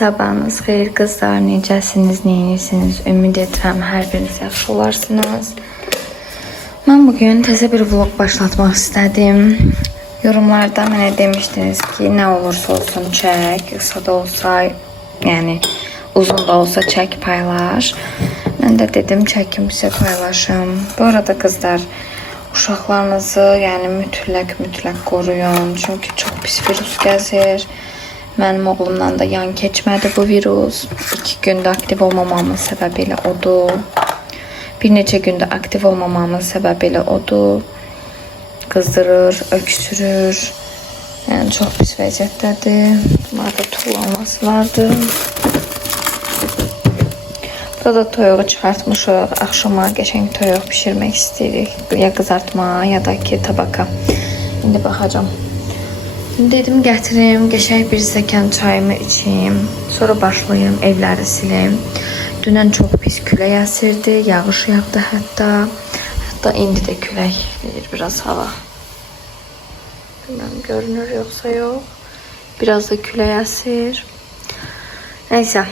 Sabahınız xeyir qızlar, necəsiniz, neyinirsiniz? Ümid edirəm hər biriniz yaxşı olarsınız. Mən bugün təzə bir vlog başlatmaq istədim. Yorumlarda mənə demişdiniz ki, nə olursa olsun çək, qısa da olsa, yəni uzun da olsa çək, paylaş. Mən də dedim çəkim sizə paylaşım. Bu arada qızlar, uşaqlarınızı yəni mütləq qoruyun. Çünki çox pis virus gəzir. Mənim oğlumdan da yan keçmədi bu virus. 2 gündə aktiv olmamamın səbəbi elə odur. Bir neçə gündə aktiv olmamamın səbəbi elə odur. Qızdırır, öksürür. Yəni çox pis vəziyyətdədir. Bunlarda tuğlanması vardı. Burada toyuğu çıxartmışıq. Axşama qəşəng toyuq pişirmək istəyirik. Ya qızartma, ya da ki tabaka. İndi baxacağım. Dedim gətirim, qəşəng bir stəkan çayımı içeyim. Sonra başlayım, evləri silim. Dünən çox pis külək əsirdi, yağış yağdı hətta indi də külək verir biraz hava. Bilmem görünür yoxsa yox. Biraz da külək əsir. Neyse,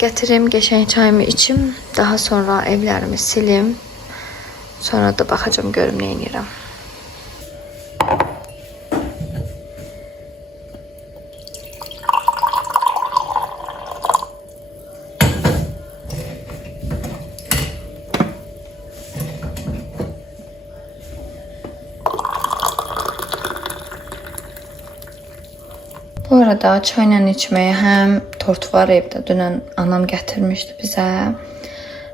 gətirim, qəşəng çayımı içim. Daha sonra evlərimi silim. Sonra da baxacağım, görüm nə edirəm. Bu arada çayla içməyə həm tort var evdə. Dünən anam gətirmişdi bizə.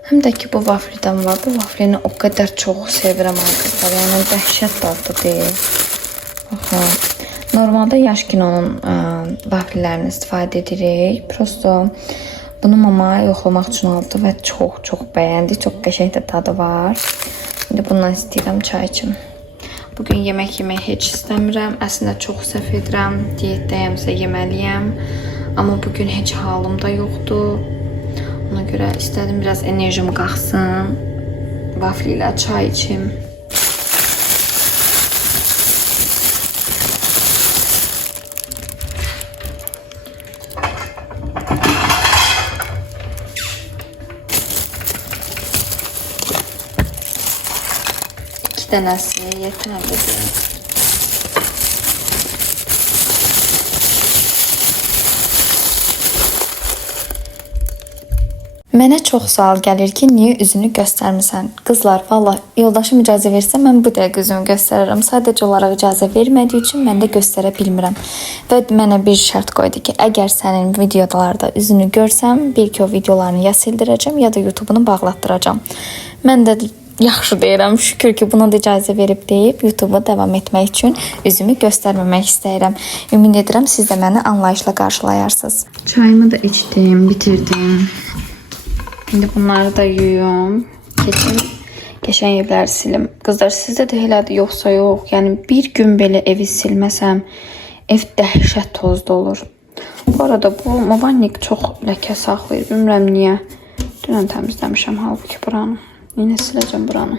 Həm də ki bu vaflidən var. Bu vaflini o qədər çox sevirəm arkadaşlar. Yəni dəhşət dadlıdır. Baxın. Normalda Yaşkinonun vaflilərini istifadə edirik. Prosto bunu mama yoxlamaq üçün aldı və çox bəyəndi. Çox qəşəng də tadı var. İndi bundan istəyirəm çay içim. Bugün yemək yemək heç istəmirəm. Əslində çox səhv edirəm. Diyetdəyəmsə yeməliyəm. Amma bugün heç halım da yoxdur. Ona görə istədim biraz enerjim qalxsın. Vafli ilə çay içim. Dənəsi yetərlidir. Mənə çox sual gəlir ki, niyə üzünü göstərmirsən? Qızlar, valla yoldaşım icazə versə mən bu dəqiqə üzümü göstərərəm. Sadəcə olaraq icazə vermədiyi üçün mən də göstərə bilmirəm. Və mənə bir şərt qoydu ki, əgər sənin videolarda üzünü görsəm, bil ki o videolarını ya sildirəcəm, ya da YouTube'unu bağlatdıracam. Mən də yaxşı deyirəm, şükür ki buna da icazə verib deyib YouTube'a davam etmək üçün üzümü göstərməmək istəyirəm. Ümid edirəm siz də məni anlayışla qarşılayarsınız. Çayımı da içdim, bitirdim. İndi bunları da yuyum. Keçim, qəşəng evləri silim. Qızlar, sizdə də elədir yoxsa yox? Yəni bir gün belə evi silməsəm, ev dəhşət tozda olur. Bu arada bu movannik çox ləkə saxlayır. Bilmirəm niyə. Dünən təmizləmişəm halbuki buranı. Yine sileceğim buranı.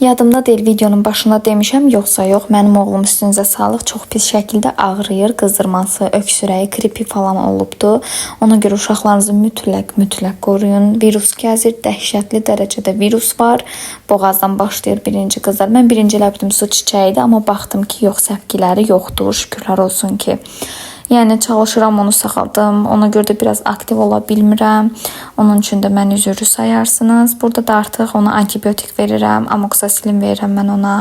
Yadımda deyil, videonun başında demişəm, yoxsa yox, mənim oğlum üstünüzə sağlıq çox pis şəkildə ağrıyır, qızdırması, öksürəyi, gripi falan olubdu. Ona görə uşaqlarınızı mütləq qoruyun. Virus gəzir, dəhşətli dərəcədə virus var. Boğazdan başlayır birinci qızlar. Mən birinci elə bildim su çiçəyi idi, amma baxdım ki, yox, səpkiləri yoxdur, şükürlər olsun ki. Yəni çalışıram onu sağaldım. Ona görə də biraz aktiv ola bilmirəm. Onun üçün də məni üzürlü sayarsınız. Burada da artıq ona antibiotik verirəm, amoksisilin verirəm mən ona.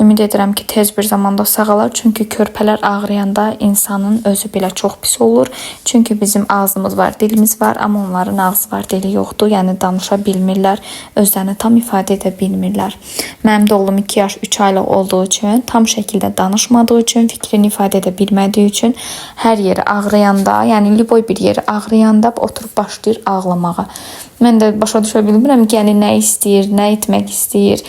Ümid edirəm ki, tez bir zamanda sağalar. Çünki körpələr ağrıyanda insanın özü belə çox pis olur. Çünki bizim ağzımız var, dilimiz var, amma onların ağzı var, dili yoxdur. Yəni danışa bilmirlər, özlərini tam ifadə edə bilmirlər. Mənim də oğlum 2 yaş 3 aylıq olduğu üçün, tam şəkildə danışmadığı üçün, fikrini ifadə edə bilmədiyi üçün hər yeri ağrıyanda, yəni liboy bir yeri ağrıyanda oturub başlayır ağlamağa. Mən də başa düşə bilmirəm ki, yəni nə istəyir, nə etmək istəyir.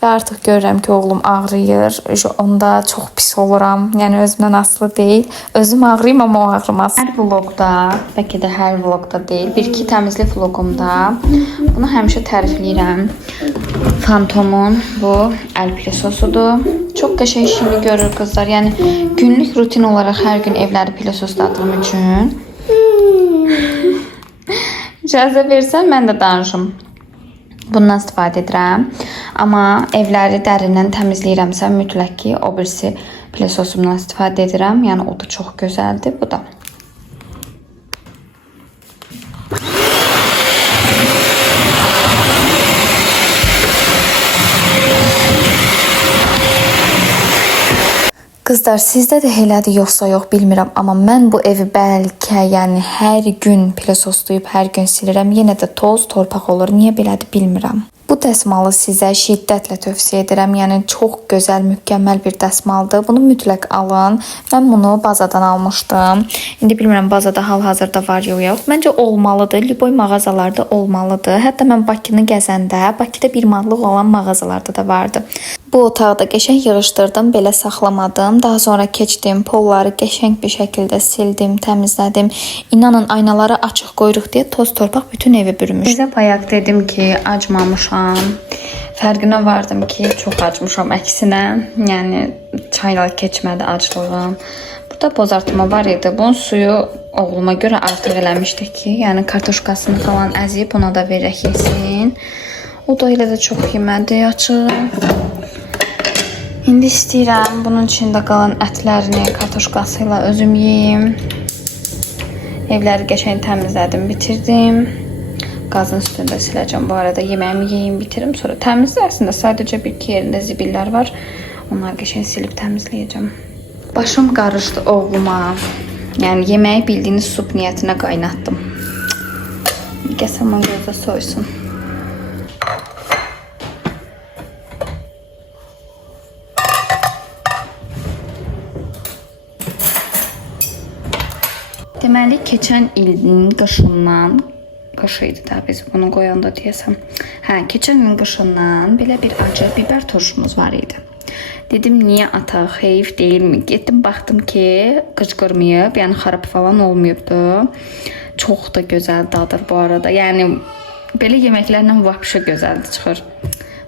Və artıq görürəm ki, oğlum ağrıyır. Onda çox pis oluram. Yəni özümdən asılı deyil. Özüm ağrıyım, amma o ağrımaz. Hər vlogda, bəlkə də hər vlogda deyil, bir-iki təmizlik vlogumda bunu həmişə tərifləyirəm. Fantomun bu əl pilososudur. Çox qəşəng işini görür qızlar. Yəni günlük rutin olaraq hər gün evləri pilososladığım üçün. İcazə versən mən də danışım. Bundan istifadə edirəm. Amma evləri dərindən təmizləyirəmsə mütləq ki, o birisi pilososumdan istifadə edirəm. Yəni o da çox gözəldir, bu da. Qızlar, sizdə də elədir yoxsa yox bilmirəm, amma mən bu evi bəlkə, yəni hər gün pilososlayıb, hər gün silirəm, yenə də toz, torpaq olur. Niyə belədir bilmirəm. Bu dəsmalı sizə şiddətlə tövsiyə edirəm. Yəni çox gözəl, mükəmməl bir dəsmaldır. Bunu mütləq alın. Mən bunu bazadan almışdım. İndi bilmirəm bazada hal-hazırda var yox. Məncə olmalıdır. Liboy mağazalarda olmalıdır. Hətta mən Bakını gəzəndə, Bakıda bir mağlıq olan mağazalarda da vardı. Bu otaqda qəşəng yığışdırdım, belə saxlamadım. Daha sonra keçdim, polları qəşəng bir şəkildə sildim, təmizlədim. İnanın aynaları açıq qoyuruq deyə toz torpaq bütün evi bürümüş. Sizə bayaq dedim ki, acmamışam. Fərqinə vardım ki, çox acmışam əksinə. Yəni çayla keçmədi aclığım. Burada bozartma var idi. Bunun suyu oğluma görə artıq eləmişdik ki, yəni kartoşkasını falan əzib ona da verək yesin. O da elə də çox yemədi, açıq. İndi istəyirəm bunun içində qalan ətlərini kartoşkası ilə özüm yeyim. Evləri qəşəng təmizlədim, bitirdim. Qazın üstündə siləcəm. Bu arada yeməyimi yeyim, bitirim. Sonra təmizlə əslində sadəcə bir-iki yerində zibillər var. Onları qəşəng silib təmizləyəcəm. Başım qarışdı oğluma. Yəni yeməyi bildiyiniz sup niyyətinə qaynatdım. Gəsəm o gözə soysun. Deməli, keçən ilin qışından, qış idi da biz bunu qoyanda deyəsəm. Keçən ilin qışından belə bir acı biber turşumuz var idi. Dedim, niyə ataq, heyif deyilmi? Getdim, baxdım ki, qıcqırmayıb, yəni xarab falan olmayıbdı. Çox da gözəl dadır bu arada. Yəni, belə yeməklərlə vapşa gözəldir çıxır.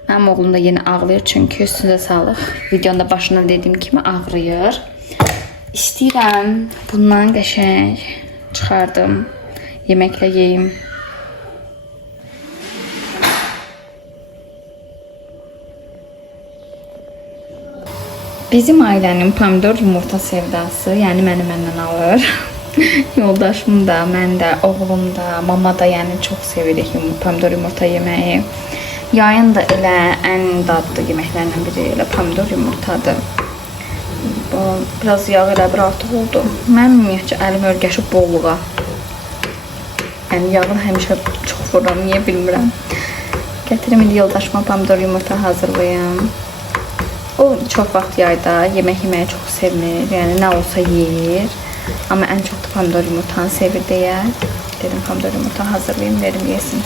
Mənim oğlum da yenə ağlayır, çünki üstünüzə sağlıq. Videonda başından dediyim kimi ağrıyır. İstəyirəm bundan qəşəng çıxardım, yeməklə yeyim. Bizim ailənin pomidor yumurta sevdası, yəni məndən alır. Yoldaşım da, mən də, oğlum da, mama da yəni çox sevirik pomidor yumurta yeməyi. Yayın da elə ən dadlı yeməklərdən biri elə pomidor yumurtadır. Biraz yağ elə bir artıq oldu. Mənim ümumiyyətcə əlim örgəşib bolluğa. Yəni yağı həmişə çox vururam, niyə bilmirəm. Gətirim indi yoldaşıma pomidor yumurta hazırlayım. O çox vaxt yayda yemək yeməyi çox sevmir. Yəni nə olsa yeyir. Amma ən çox da pomidor yumurtanı sevir deyə dedim pomidor yumurta hazırlayım, verim yesin.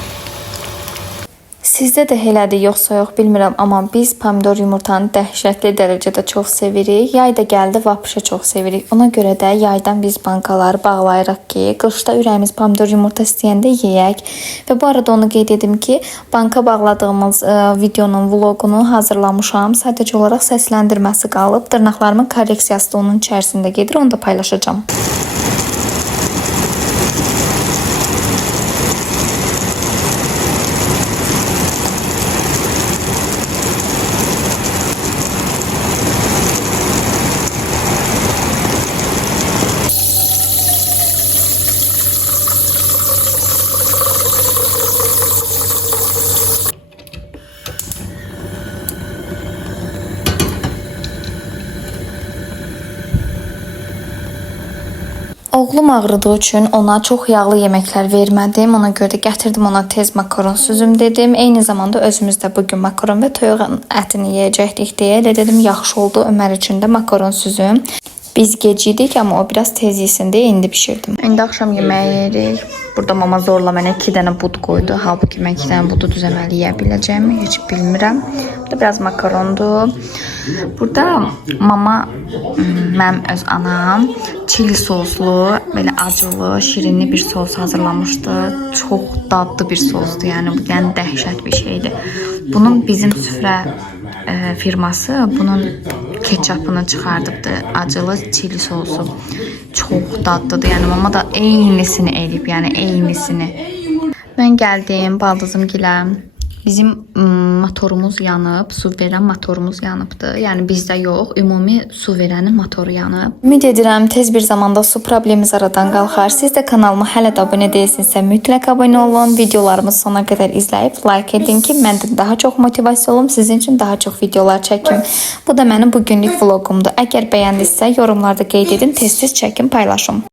Sizdə də elədir yoxsa yox bilmirəm, amma biz pomidor yumurtanı dəhşətli dərəcədə çox sevirik. Yay da gəldi, vapşa çox sevirik. Ona görə də yaydan biz bankaları bağlayırıq ki, qışda ürəyimiz pomidor yumurta istəyəndə yeyək. Və bu arada onu qeyd edim ki, banka bağladığımız videonun vlogunu hazırlamışam. Sadəcə olaraq səsləndirməsi qalıb. Dırnaqlarımın korreksiyası da onun içərisində gedir, onu da paylaşacağım. Oğlum ağrıdığı üçün ona çox yağlı yeməklər vermədim. Ona görə də gətirdim ona tez makaron süzüm dedim. Eyni zamanda özümüz də bugün makaron və toyuğun ətini yeyəcəkdik deyə elə dedim yaxşı oldu Ömər üçün də makaron süzüm. Biz gecidik amma o biraz tez yesin deyə indi bişirdim. İndi axşam yeməyi yeyirik. Burada mama zorla mənə 2 dənə bud qoydu. Halbuki mən 2 dənə budu düzəməli yeyə biləcəyimi heç bilmirəm. Burada biraz makarondur. Burada mama, mənim öz anam çili soslu, belə acılı, şirinli bir sos hazırlamışdı. Çox dadlı bir sosdu. Yəni bu dəhşət bir şeydir. Bunun bizim süfrə firması bunun ketçapını çıxardıbdı. Acılı çili sosu. Çox dadlıdır. Yəni mama da eynisini eləyib, yəni eynisini. Mən gəldim baldızım gilə. Bizim motorumuz yanıb, su verən motorumuz yanıbdı. Yəni bizdə yox, ümumi su verənin motoru yanıb. Ümid edirəm tez bir zamanda su problemimiz aradan qalxar. Siz də kanalıma hələ də abunə deyilsinizsə mütləq abunə olun. Videolarımı sona qədər izləyib like edin ki, mən də daha çox motivasiya olum, sizin üçün daha çox videolar çəkim. Bu da mənim bugünlük vloqumdur. Əgər bəyəndinizsə yorumlarda qeyd edin, tez-tez çəkin, paylaşım.